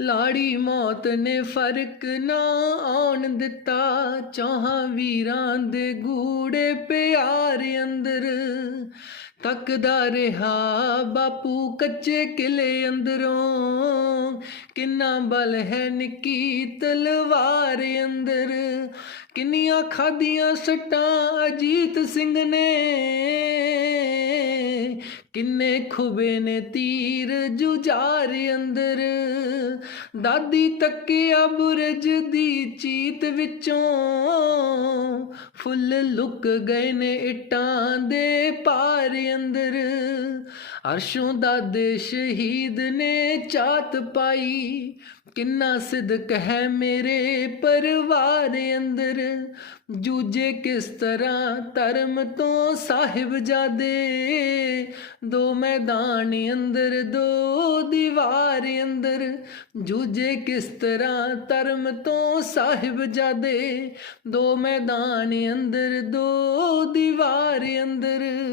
ਲਾੜੀ ਮੌਤ ਨੇ ਫ਼ਰਕ ਨਾ ਆਉਣ ਦਿੱਤਾ। ਚਾਹਾਂ ਵੀਰਾਂ ਦੇ ਗੂੜੇ ਪਿਆਰ ਅੰਦਰ। ਤੱਕਦਾ ਰਿਹਾ ਬਾਪੂ ਕੱਚੇ ਕਿਲੇ ਅੰਦਰੋਂ। ਕਿੰਨਾ ਬਲ ਹੈ ਨਿੱਕੀ ਤਲਵਾਰ ਅੰਦਰ। ਕਿੰਨੀਆਂ ਖਾਦੀਆਂ ਸੱਟਾਂ ਅਜੀਤ ਸਿੰਘ ਨੇ। ਕਿੰਨੇ ਖੁਬੇ ਨੇ ਤੀਰ ਜੁਝਾਰ ਅੰਦਰ। ਦਾਦੀ ਤੱਕਿਆ ਬੁਰਜ ਦੀ ਚੀਤ ਵਿੱਚੋਂ ਫੁੱਲ ਲੁਕ ਗਏ ਨੇ ਇਟਾਂ ਦੇ ਪਾਰ ਅੰਦਰ। ਅਰਸ਼ੋਂ ਦਾਦੇ ਸ਼ਹੀਦ ਨੇ ਚਾਤ ਪਾਈ। ਕਿੰਨਾ ਸਿਦਕ ਹੈ ਮੇਰੇ ਪਰਿਵਾਰ ਅੰਦਰ। ਜੂਝੇ ਕਿਸ ਤਰ੍ਹਾਂ ਧਰਮ ਤੋਂ ਸਾਹਿਬ ਜਾਦੇ। ਦੋ ਮੈਦਾਨ ਅੰਦਰ, ਦੋ ਦੀਵਾਰ ਅੰਦਰ। ਜੂਝੇ ਕਿਸ ਤਰ੍ਹਾਂ ਧਰਮ ਤੋਂ ਸਾਹਿਬ ਜਾਦੇ। ਦੋ ਮੈਦਾਨ ਅੰਦਰ, ਦੋ ਦੀਵਾਰ ਅੰਦਰ।